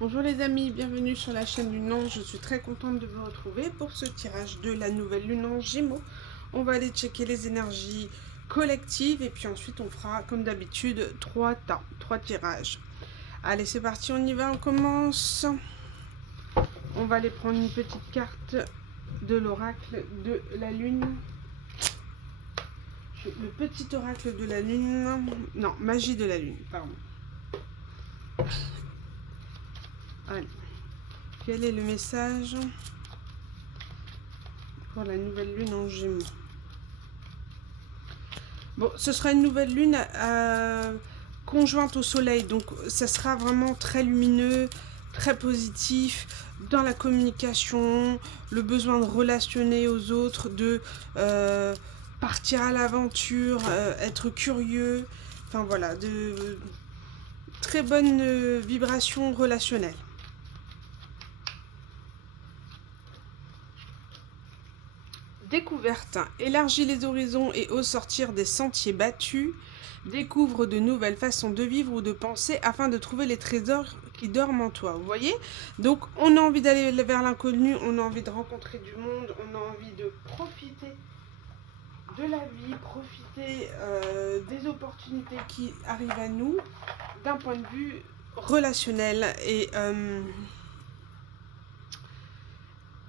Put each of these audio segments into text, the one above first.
Bonjour les amis, bienvenue sur la chaîne Lune Ange. Je suis très contente de vous retrouver pour ce tirage de la nouvelle Lune Ange Gémeaux. On va aller checker les énergies collectives et puis ensuite on fera comme d'habitude trois tirages. Allez, c'est parti, on y va, on commence. On va aller prendre une petite carte de l'oracle de la Lune. Le petit oracle de la Lune. Non, magie de la Lune, pardon. Allez. Quel est le message pour la nouvelle lune en Gémeaux? Bon, ce sera une nouvelle lune conjointe au soleil, donc ça sera vraiment très lumineux, très positif dans la communication, le besoin de relationner aux autres, de partir à l'aventure, être curieux, enfin voilà, de très bonnes vibrations relationnelles. Découverte, élargis les horizons et ose sortir des sentiers battus, découvre de nouvelles façons de vivre ou de penser afin de trouver les trésors qui dorment en toi. Vous voyez? Donc on a envie d'aller vers l'inconnu, on a envie de rencontrer du monde, on a envie de profiter de la vie, profiter des opportunités qui arrivent à nous d'un point de vue relationnel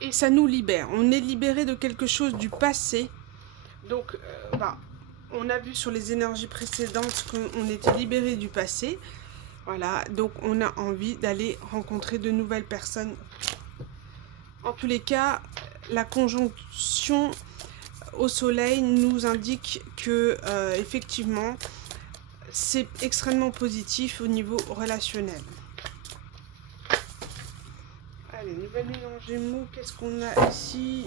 et ça nous libère. On est libéré de quelque chose du passé. Donc, on a vu sur les énergies précédentes qu'on était libéré du passé. Voilà, donc on a envie d'aller rencontrer de nouvelles personnes. En tous les cas, la conjonction au soleil nous indique que, effectivement, c'est extrêmement positif au niveau relationnel. Allez, nouvelle lune en Gémeaux, qu'est-ce qu'on a ici?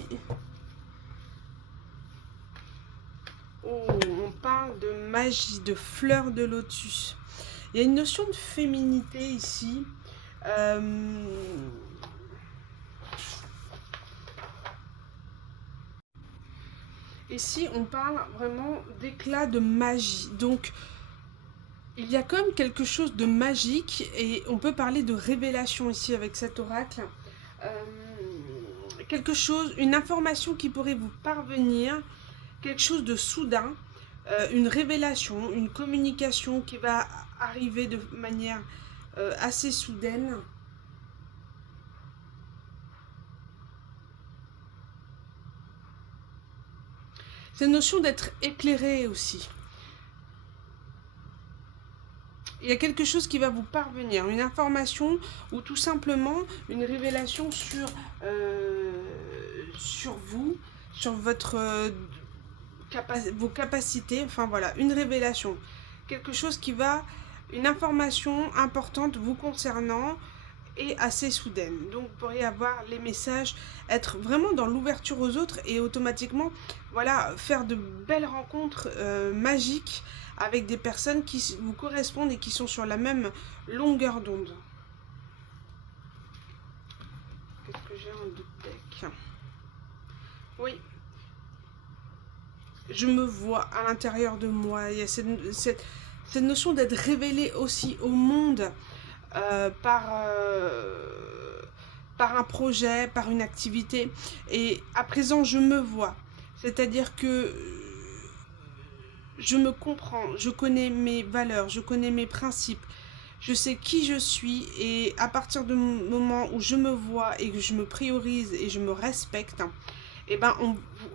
Oh, on parle de magie, de fleurs de lotus. Il y a une notion de féminité ici. Ici, on parle vraiment d'éclat de magie. Donc, il y a quand même quelque chose de magique et on peut parler de révélation ici avec cet oracle. Quelque chose, une information qui pourrait vous parvenir, quelque chose de soudain, une révélation, une communication qui va arriver de manière assez soudaine. C'est une notion d'être éclairé aussi. Il y a quelque chose qui va vous parvenir, une information ou tout simplement une révélation sur vous, sur votre vos capacités, enfin voilà, une révélation. Quelque chose qui va, une information importante vous concernant et assez soudaine. Donc vous pourriez avoir les messages, être vraiment dans l'ouverture aux autres et automatiquement, voilà, faire de belles rencontres magiques avec des personnes qui vous correspondent et qui sont sur la même longueur d'onde. Qu'est-ce que j'ai en deck? Oui. Je me vois à l'intérieur de moi. Il y a cette notion d'être révélé aussi au monde par un projet, par une activité. Et à présent, je me vois. C'est-à-dire que je me comprends, je connais mes valeurs, je connais mes principes, je sais qui je suis et à partir du moment où je me vois et que je me priorise et je me respecte, eh ben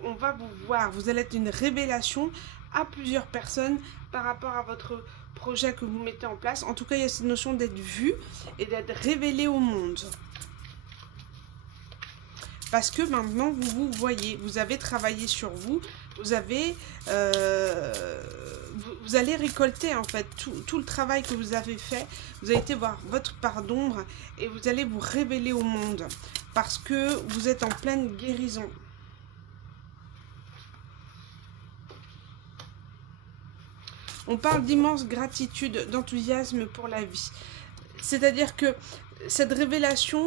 on va vous voir, vous allez être une révélation à plusieurs personnes par rapport à votre projet que vous mettez en place. En tout cas, il y a cette notion d'être vu et d'être révélé au monde. Parce que maintenant, vous vous voyez, vous avez travaillé sur vous, vous avez, vous allez récolter en fait tout le travail que vous avez fait. Vous allez été voir votre part d'ombre et vous allez vous révéler au monde parce que vous êtes en pleine guérison. On parle d'immense gratitude, d'enthousiasme pour la vie. C'est-à-dire que cette révélation,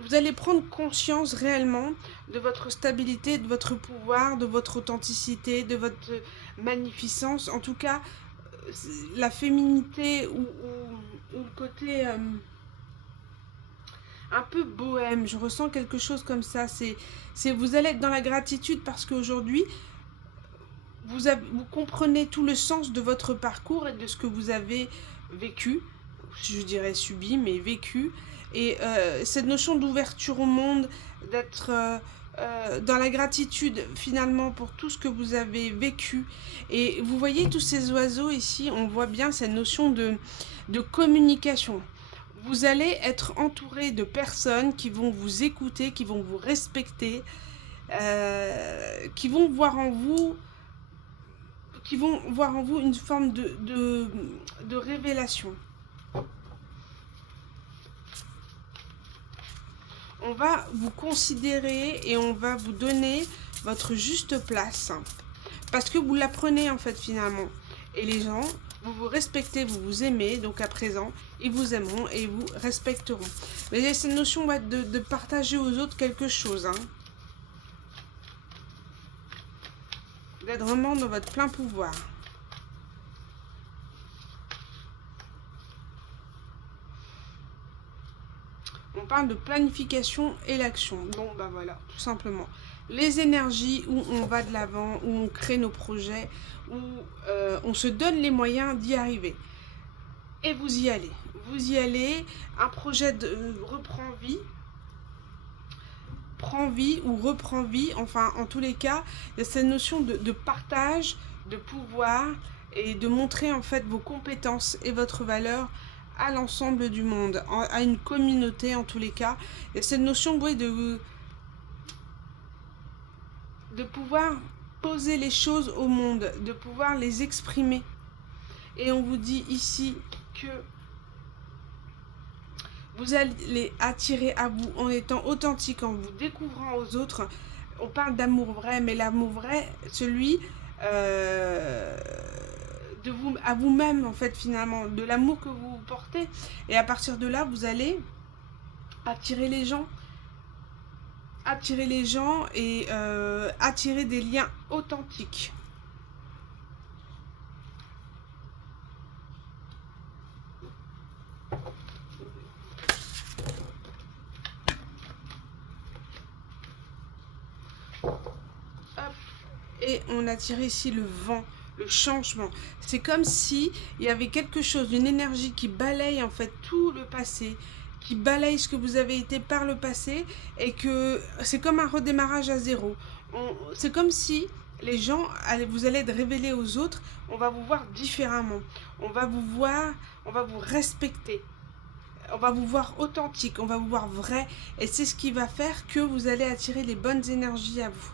vous allez prendre conscience réellement de votre stabilité, de votre pouvoir, de votre authenticité, de votre magnificence. En tout cas, la féminité ou le côté un peu bohème. Je ressens quelque chose comme ça. Vous allez être dans la gratitude parce qu'aujourd'hui, vous comprenez tout le sens de votre parcours et de ce que vous avez vécu. Je dirais subi, mais vécu. Et cette notion d'ouverture au monde, d'être dans la gratitude finalement pour tout ce que vous avez vécu. Et vous voyez tous ces oiseaux ici, on voit bien cette notion de communication. Vous allez être entouré de personnes qui vont vous écouter, qui vont vous respecter, qui vont voir en vous une forme de révélation. On va vous considérer et on va vous donner votre juste place. Parce que vous la prenez en fait finalement. Et les gens, vous vous respectez, vous vous aimez, donc à présent, ils vous aimeront et ils vous respecteront. Mais il y a cette notion de partager aux autres quelque chose. D'être vraiment dans votre plein pouvoir. On parle de planification et l'action. Bon, ben voilà, tout simplement. Les énergies où on va de l'avant, où on crée nos projets, où on se donne les moyens d'y arriver. Et vous y allez. Vous y allez. Un projet reprend vie. Prend vie ou reprend vie. Enfin, en tous les cas, il y a cette notion de partage, de pouvoir et de montrer en fait vos compétences et votre valeur à l'ensemble du monde, à une communauté en tous les cas. Et cette notion oui, de pouvoir poser les choses au monde, de pouvoir les exprimer. Et on vous dit ici que vous allez attirer à vous en étant authentique, en vous découvrant aux autres. On parle d'amour vrai, mais l'amour vrai, celui à vous-même en fait finalement, de l'amour que vous portez. Et à partir de là, vous allez attirer les gens et attirer des liens authentiques. Hop. Et on attire ici le vent, le changement. C'est comme si il y avait quelque chose, une énergie qui balaye en fait tout le passé, qui balaye ce que vous avez été par le passé, et que c'est comme un redémarrage à zéro. C'est comme si les gens, vous allez être révélés aux autres, on va vous voir différemment, on va vous voir, on va vous respecter, on va vous voir authentique, on va vous voir vrai, et c'est ce qui va faire que vous allez attirer les bonnes énergies à vous.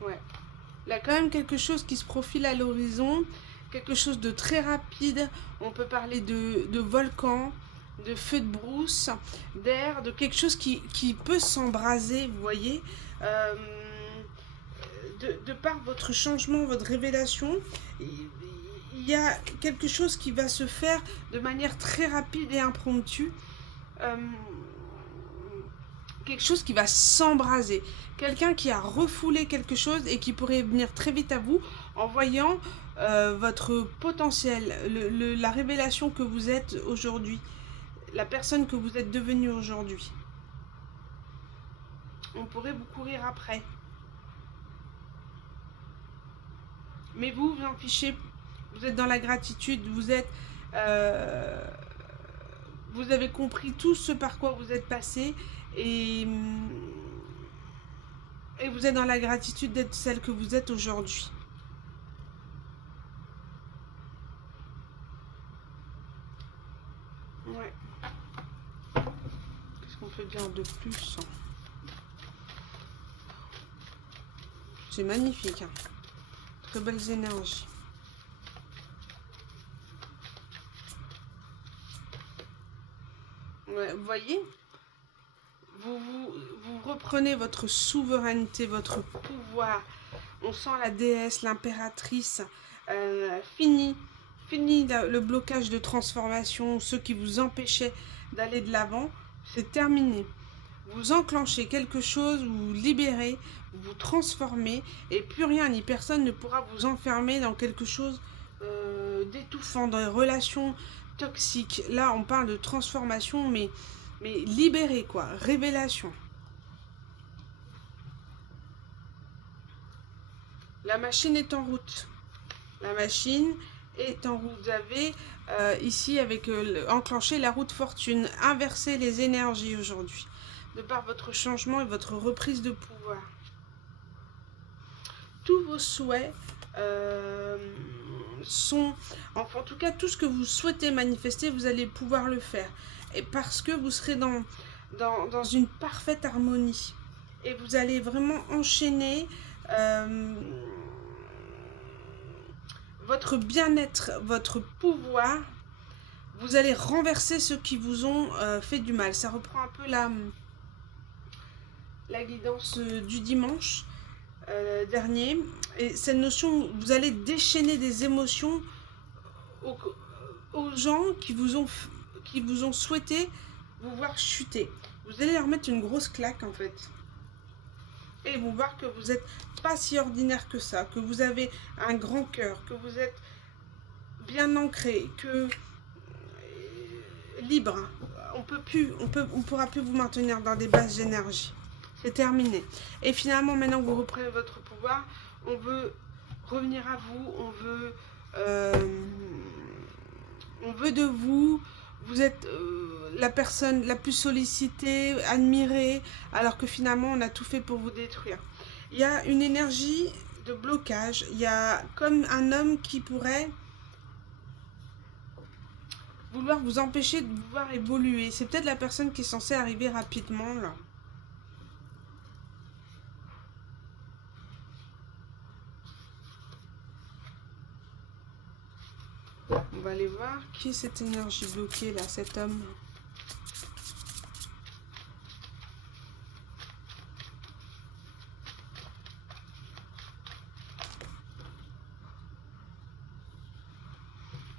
Ouais. Il y a quand même quelque chose qui se profile à l'horizon, quelque chose de très rapide. On peut parler de volcan, de feu de brousse, d'air, de quelque chose qui peut s'embraser, vous voyez. De par votre changement, votre révélation, il y a quelque chose qui va se faire de manière très rapide et impromptue. Quelque chose qui va s'embraser. Quelqu'un qui a refoulé quelque chose et qui pourrait venir très vite à vous en voyant votre potentiel, la révélation que vous êtes aujourd'hui, la personne que vous êtes devenue aujourd'hui. On pourrait vous courir après. Mais vous en fichez. Vous êtes dans la gratitude, vous êtes... vous avez compris tout ce par quoi vous êtes passé et vous êtes dans la gratitude d'être celle que vous êtes aujourd'hui. Ouais. Qu'est-ce qu'on peut dire de plus? C'est magnifique. Hein. Très belles énergies. Ouais, vous voyez, vous reprenez votre souveraineté, votre pouvoir. On sent la déesse, l'impératrice. Fini le blocage de transformation, ceux qui vous empêchaient d'aller de l'avant. C'est terminé. Vous enclenchez quelque chose, vous vous libérez, vous transformer et plus rien ni personne ne pourra vous enfermer dans quelque chose d'étouffant, dans les relations toxiques. Là, on parle de transformation, mais libérée, quoi, révélation. La machine est en route. La machine est en route. Vous avez ici avec enclenché la route fortune, inverser les énergies aujourd'hui, de par votre changement et votre reprise de pouvoir. Tous vos souhaits sont, enfin en tout cas tout ce que vous souhaitez manifester, vous allez pouvoir le faire. Et parce que vous serez dans une parfaite harmonie. Et vous allez vraiment enchaîner votre bien-être, votre pouvoir. Vous allez renverser ceux qui vous ont fait du mal. Ça reprend un peu la guidance du dimanche dernier. Et cette notion, vous allez déchaîner des émotions aux gens qui vous ont souhaité vous voir chuter. Vous allez leur mettre une grosse claque en fait. Et ils vont voir que vous n'êtes pas si ordinaire que ça, que vous avez un grand cœur, que vous êtes bien ancré, que libre. On pourra plus vous maintenir dans des basses énergies. C'est terminé. Et finalement, maintenant que vous reprenez votre pouvoir, on veut revenir à vous, on veut de vous. Vous êtes la personne la plus sollicitée, admirée, alors que finalement on a tout fait pour vous détruire. Il y a une énergie de blocage, il y a comme un homme qui pourrait vouloir vous empêcher de vous voir évoluer. C'est peut-être la personne qui est censée arriver rapidement là. On va aller voir qui est cette énergie bloquée là, cet homme.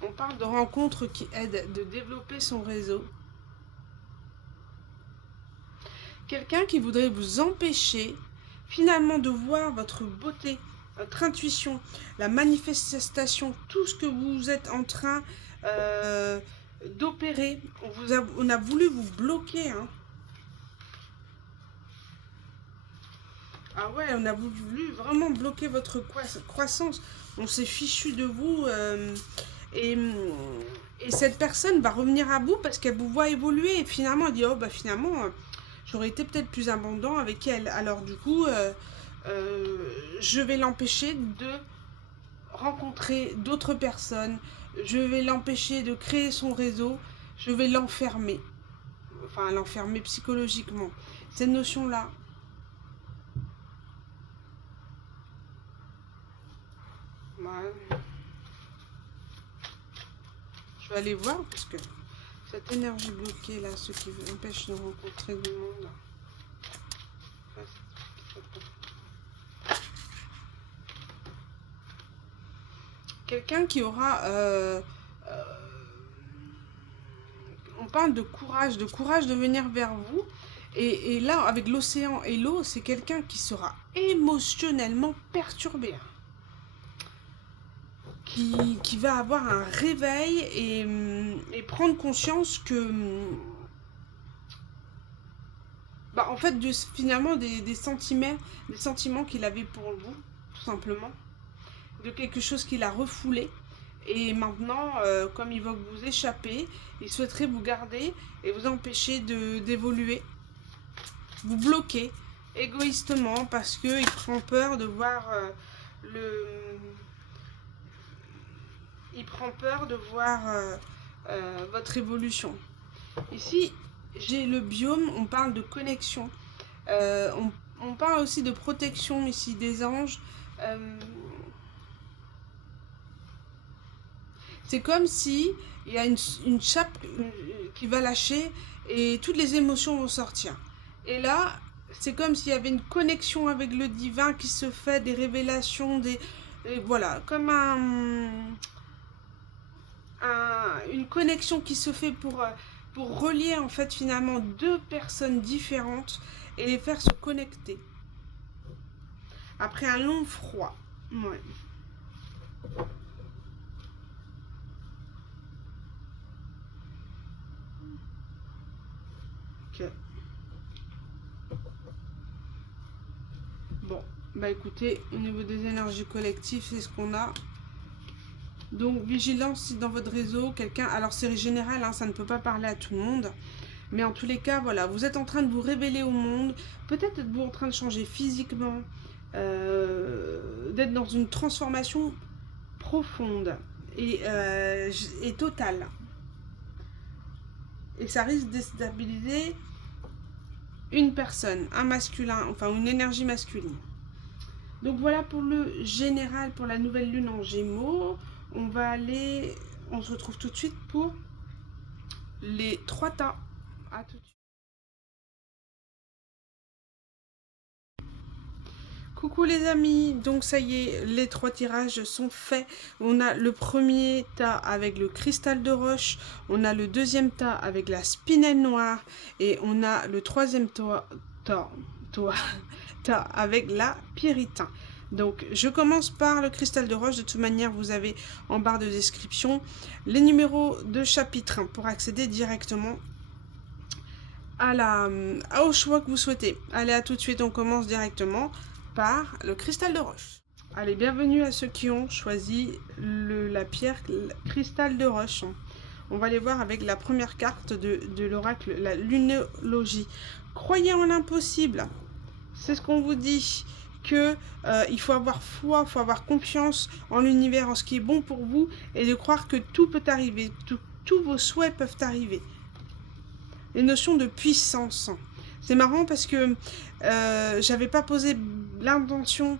On parle de rencontres qui aident de développer son réseau. Quelqu'un qui voudrait vous empêcher finalement de voir votre beauté, votre intuition, la manifestation, tout ce que vous êtes en train d'opérer. On a voulu vous bloquer. Hein. Ah ouais, on a voulu vraiment bloquer votre croissance. On s'est fichu de vous. Et cette personne va revenir à bout parce qu'elle vous voit évoluer. Et finalement, elle dit, oh bah finalement, j'aurais été peut-être plus abondant avec elle. Alors du coup, je vais l'empêcher de rencontrer d'autres personnes. Je vais l'empêcher de créer son réseau. Je vais l'enfermer. Enfin, l'enfermer psychologiquement. Cette notion-là. Ouais. Je vais aller voir parce que cette énergie bloquée là, ce qui empêche de rencontrer du monde. Quelqu'un qui aura... on parle de courage de venir vers vous. Et là, avec l'océan et l'eau, c'est quelqu'un qui sera émotionnellement perturbé. Qui va avoir un réveil et prendre conscience que... Bah, en fait, finalement, des sentiments qu'il avait pour vous, tout simplement. De quelque chose qu'il a refoulé. Et maintenant, comme il va vous échapper, il souhaiterait vous garder et vous empêcher d'évoluer. Vous bloquer égoïstement parce qu'il prend peur de voir il prend peur de voir votre évolution. Ici, j'ai le biome, on parle de connexion. On parle aussi de protection ici, des anges. C'est comme si il y a une chape qui va lâcher et toutes les émotions vont sortir. Et là, c'est comme s'il y avait une connexion avec le divin qui se fait, des révélations, voilà, comme une connexion qui se fait pour relier en fait finalement deux personnes différentes et les faire se connecter. après un long froid. Ouais. Ok. Bon, bah écoutez, au niveau des énergies collectives, c'est ce qu'on a. Donc, vigilance si dans votre réseau, quelqu'un... Alors, c'est général, hein, ça ne peut pas parler à tout le monde. Mais en tous les cas, voilà, vous êtes en train de vous révéler au monde. Peut-être êtes-vous en train de changer physiquement. D'être dans une transformation profonde et totale. Et ça risque de déstabiliser une personne, un masculin, enfin une énergie masculine. Donc voilà pour le général, pour la nouvelle lune en Gémeaux. On va aller, on se retrouve tout de suite pour les 3 tas. À tout de suite. Coucou les amis, donc ça y est, les 3 tirages sont faits. On a le premier tas avec le cristal de roche, on a le deuxième tas avec la spinelle noire et on a le troisième tas avec la pyrite. Donc je commence par le cristal de roche. De toute manière, vous avez en barre de description les numéros de chapitre pour accéder directement au choix que vous souhaitez. Allez, à tout de suite, on commence directement par le cristal de roche. Allez, bienvenue à ceux qui ont choisi la pierre cristal de roche. On va aller voir avec la première carte de l'oracle, la lunologie. Croyez en l'impossible. C'est ce qu'on vous dit. Que il faut avoir foi, il faut avoir confiance en l'univers, en ce qui est bon pour vous, et de croire que tout peut arriver, tous vos souhaits peuvent arriver. Les notions de puissance. C'est marrant parce que j'avais pas posé l'intention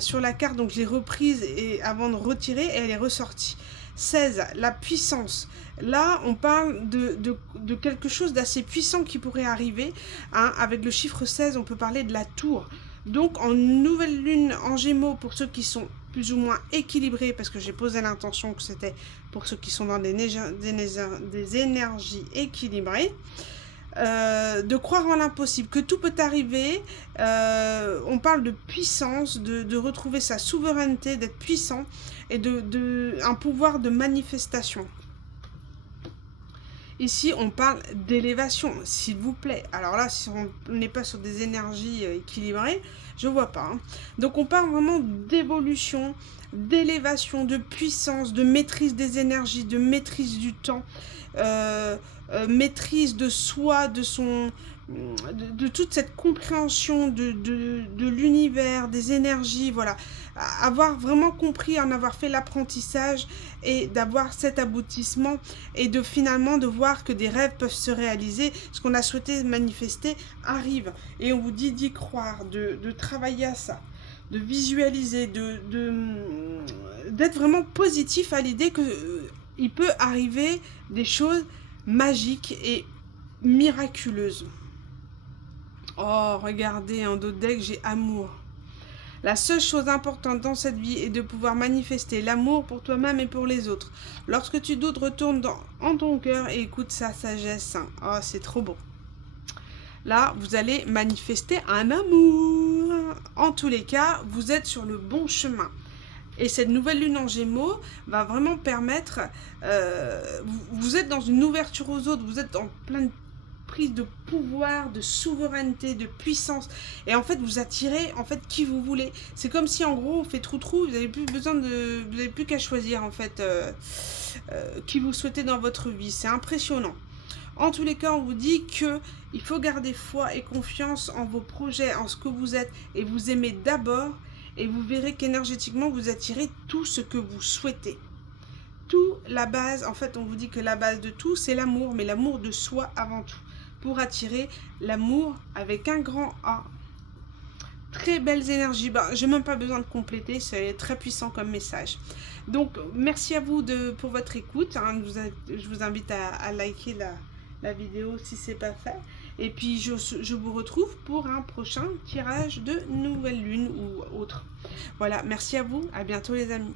sur la carte, donc je l'ai reprise avant de retirer et elle est ressortie. 16, la puissance. Là, on parle de quelque chose d'assez puissant qui pourrait arriver. Hein. Avec le chiffre 16, on peut parler de la tour. Donc, en nouvelle lune en Gémeaux, pour ceux qui sont plus ou moins équilibrés, parce que j'ai posé l'intention que c'était pour ceux qui sont dans des énergies équilibrées, de croire en l'impossible, que tout peut arriver. On parle de puissance, de retrouver sa souveraineté, d'être puissant et un pouvoir de manifestation. Ici, on parle d'élévation, s'il vous plaît. Alors là, si on n'est pas sur des énergies équilibrées, je vois pas. Hein. Donc, on parle vraiment d'évolution, d'élévation, de puissance, de maîtrise des énergies, de maîtrise du temps, maîtrise de soi, de toute cette compréhension de l'univers, des énergies, voilà. Avoir vraiment compris, en avoir fait l'apprentissage et d'avoir cet aboutissement et finalement de voir que des rêves peuvent se réaliser, ce qu'on a souhaité manifester arrive. Et on vous dit d'y croire, de travailler à ça, de visualiser, d'être vraiment positif à l'idée qu'il peut arriver des choses magiques et miraculeuses. Oh, regardez, en dos de deck, j'ai amour. La seule chose importante dans cette vie est de pouvoir manifester l'amour pour toi-même et pour les autres. Lorsque tu doutes, retourne en ton cœur et écoute sa sagesse. Oh, c'est trop beau. Là, vous allez manifester un amour. En tous les cas, vous êtes sur le bon chemin. Et cette nouvelle lune en Gémeaux va vraiment permettre... vous êtes dans une ouverture aux autres, vous êtes en pleine prise de pouvoir, de souveraineté, de puissance. Et en fait, vous attirez qui vous voulez. C'est comme si en gros, on fait trou-trou, vous n'avez plus besoin vous n'avez plus qu'à choisir en fait qui vous souhaitez dans votre vie. C'est impressionnant. En tous les cas, on vous dit que il faut garder foi et confiance en vos projets, en ce que vous êtes, et vous aimez d'abord, et vous verrez qu'énergétiquement, vous attirez tout ce que vous souhaitez. Tout, la base, en fait, on vous dit que la base de tout, c'est l'amour, mais l'amour de soi avant tout, pour attirer l'amour avec un grand A. Très belles énergies, j'ai même pas besoin de compléter, c'est très puissant comme message. Donc, merci à vous pour votre écoute, hein. Je vous invite à liker la vidéo si c'est pas fait. Et puis je vous retrouve pour un prochain tirage de nouvelle lune ou autre. Voilà, merci à vous, à bientôt les amis.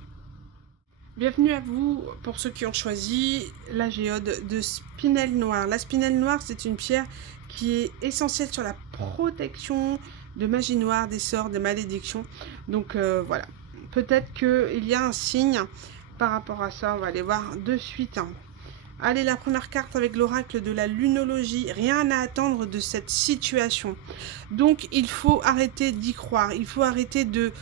Bienvenue à vous pour ceux qui ont choisi la géode de spinelle noire. La spinelle noire, c'est une pierre qui est essentielle sur la protection de magie noire, des sorts, des malédictions. Donc voilà, peut-être qu'il y a un signe par rapport à ça. On va aller voir de suite. Allez, la première carte avec l'oracle de la lunologie. Rien à attendre de cette situation. Donc, il faut arrêter d'y croire. Il faut arrêter de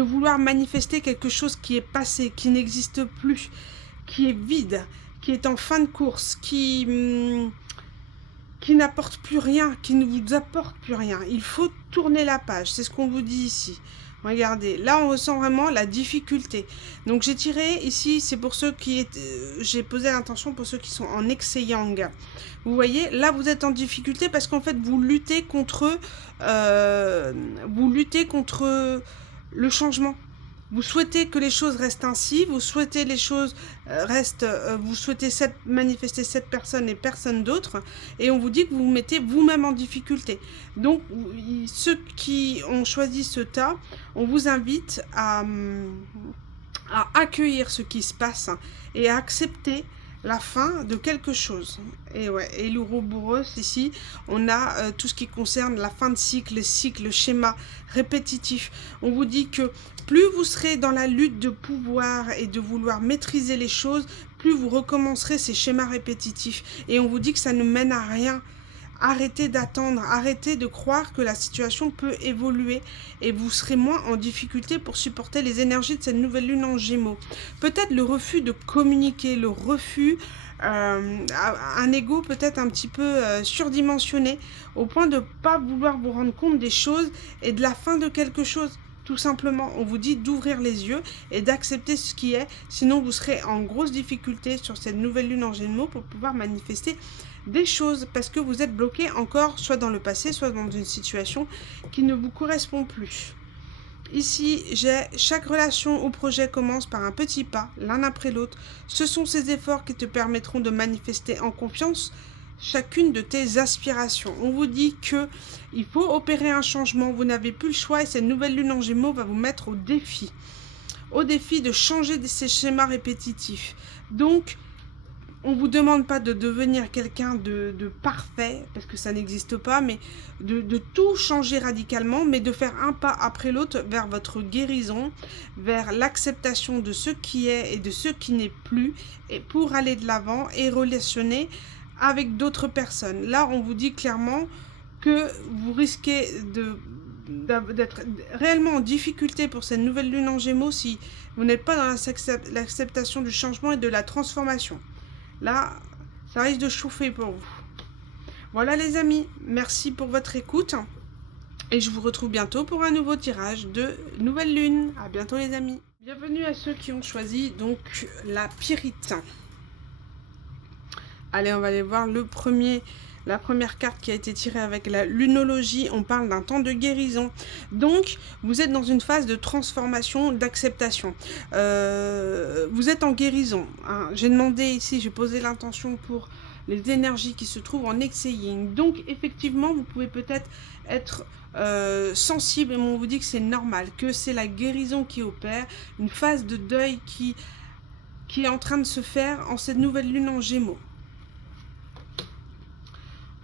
vouloir manifester quelque chose qui est passé, qui n'existe plus, qui est vide, qui est en fin de course, qui n'apporte plus rien, qui ne vous apporte plus rien. Il faut tourner la page. C'est ce qu'on vous dit ici. Regardez, là on ressent vraiment la difficulté. Donc j'ai tiré ici, c'est pour ceux qui j'ai posé l'intention pour ceux qui sont en excès yang. Vous voyez, là vous êtes en difficulté parce qu'en fait vous luttez contre le changement. Vous souhaitez que les choses restent ainsi, vous souhaitez les choses vous souhaitez manifester cette personne et personne d'autre, et on vous dit que vous vous mettez vous-même en difficulté. Donc, ceux qui ont choisi ce tas, on vous invite à accueillir ce qui se passe et à accepter la fin de quelque chose. Et ouais, et l'Ouroboros, ici, on a tout ce qui concerne la fin de cycle, schéma répétitif. On vous dit que plus vous serez dans la lutte de pouvoir et de vouloir maîtriser les choses, plus vous recommencerez ces schémas répétitifs. Et on vous dit que ça ne mène à rien. Arrêtez d'attendre, arrêtez de croire que la situation peut évoluer et vous serez moins en difficulté pour supporter les énergies de cette nouvelle lune en Gémeaux. Peut-être le refus de communiquer, le refus, un ego peut-être un petit peu surdimensionné au point de ne pas vouloir vous rendre compte des choses et de la fin de quelque chose. Tout simplement, on vous dit d'ouvrir les yeux et d'accepter ce qui est, sinon vous serez en grosse difficulté sur cette nouvelle lune en Gémeaux pour pouvoir manifester des choses, parce que vous êtes bloqué encore, soit dans le passé, soit dans une situation qui ne vous correspond plus. Ici, chaque relation ou projet commence par un petit pas, l'un après l'autre. Ce sont ces efforts qui te permettront de manifester en confiance chacune de tes aspirations. On vous dit que il faut opérer un changement, vous n'avez plus le choix et cette nouvelle lune en Gémeaux va vous mettre au défi de changer ces schémas répétitifs. Donc, on ne vous demande pas de devenir quelqu'un de parfait, parce que ça n'existe pas, mais de tout changer radicalement, mais de faire un pas après l'autre vers votre guérison, vers l'acceptation de ce qui est et de ce qui n'est plus, et pour aller de l'avant et relationner avec d'autres personnes. Là, on vous dit clairement que vous risquez d'être réellement en difficulté pour cette nouvelle lune en Gémeaux si vous n'êtes pas dans l'acceptation du changement et de la transformation. Là, ça risque de chauffer pour vous. Voilà les amis, merci pour votre écoute et je vous retrouve bientôt pour un nouveau tirage de nouvelle lune. À bientôt les amis. Bienvenue à ceux qui ont choisi donc la pyrite. Allez, on va aller voir la première carte qui a été tirée avec la lunologie. On parle d'un temps de guérison. Donc, vous êtes dans une phase de transformation, d'acceptation. Vous êtes en guérison. Hein. J'ai demandé ici, j'ai posé l'intention pour les énergies qui se trouvent en excès yin. Donc, effectivement, vous pouvez peut-être être sensible, mais on vous dit que c'est normal, que c'est la guérison qui opère, une phase de deuil qui est en train de se faire en cette nouvelle lune en Gémeaux.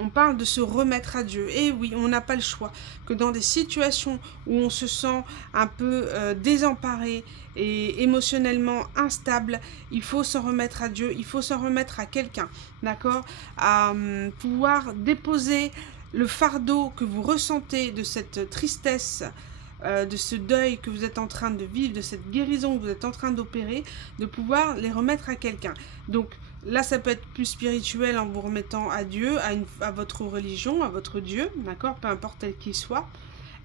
On parle de se remettre à Dieu. Et oui, on n'a pas le choix. Que dans des situations où on se sent un peu désemparé et émotionnellement instable, il faut s'en remettre à Dieu, il faut s'en remettre à quelqu'un, d'accord? À pouvoir déposer le fardeau que vous ressentez de cette tristesse, de ce deuil que vous êtes en train de vivre, de cette guérison que vous êtes en train d'opérer, de pouvoir les remettre à quelqu'un. Donc, là, ça peut être plus spirituel en vous remettant à Dieu, à votre religion, à votre Dieu, d'accord, peu importe tel qu'il soit.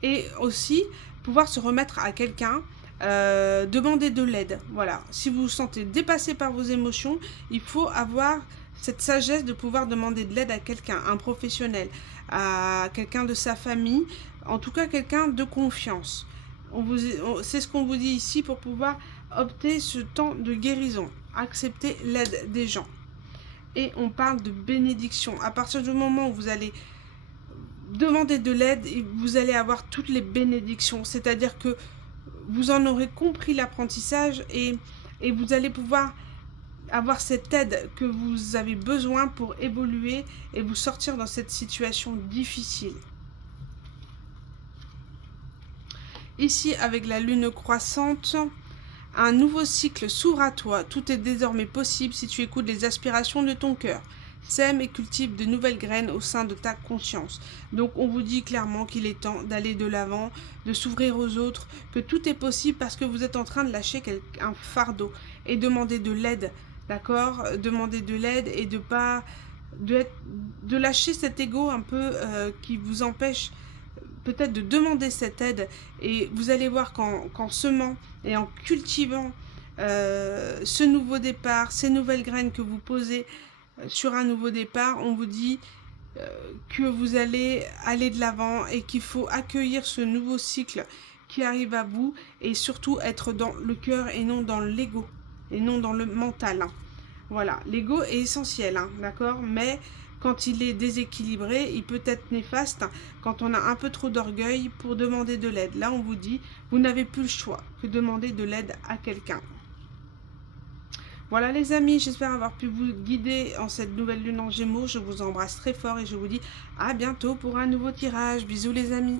Et aussi, pouvoir se remettre à quelqu'un, demander de l'aide. Voilà, si vous vous sentez dépassé par vos émotions, il faut avoir cette sagesse de pouvoir demander de l'aide à quelqu'un, un professionnel, à quelqu'un de sa famille, en tout cas quelqu'un de confiance. C'est ce qu'on vous dit ici pour pouvoir opter ce temps de guérison. Accepter l'aide des gens. Et on parle de bénédiction. À partir du moment où vous allez demander de l'aide, vous allez avoir toutes les bénédictions. C'est-à-dire que vous en aurez compris l'apprentissage et vous allez pouvoir avoir cette aide que vous avez besoin pour évoluer et vous sortir dans cette situation difficile. Ici, avec la lune croissante, un nouveau cycle s'ouvre à toi. Tout est désormais possible si tu écoutes les aspirations de ton cœur. Sème et cultive de nouvelles graines au sein de ta conscience. Donc on vous dit clairement qu'il est temps d'aller de l'avant, de s'ouvrir aux autres, que tout est possible parce que vous êtes en train de lâcher un fardeau et demander de l'aide, d'accord? Demander de l'aide et de lâcher cet ego un peu qui vous empêche peut-être de demander cette aide. Et vous allez voir qu'en semant et en cultivant ce nouveau départ, ces nouvelles graines que vous posez sur un nouveau départ, on vous dit que vous allez aller de l'avant et qu'il faut accueillir ce nouveau cycle qui arrive à vous et surtout être dans le cœur et non dans l'ego et non dans le mental. Voilà, l'ego est essentiel, hein, d'accord, mais quand il est déséquilibré, il peut être néfaste quand on a un peu trop d'orgueil pour demander de l'aide. Là, on vous dit, vous n'avez plus le choix que de demander de l'aide à quelqu'un. Voilà les amis, j'espère avoir pu vous guider en cette nouvelle lune en Gémeaux. Je vous embrasse très fort et je vous dis à bientôt pour un nouveau tirage. Bisous les amis.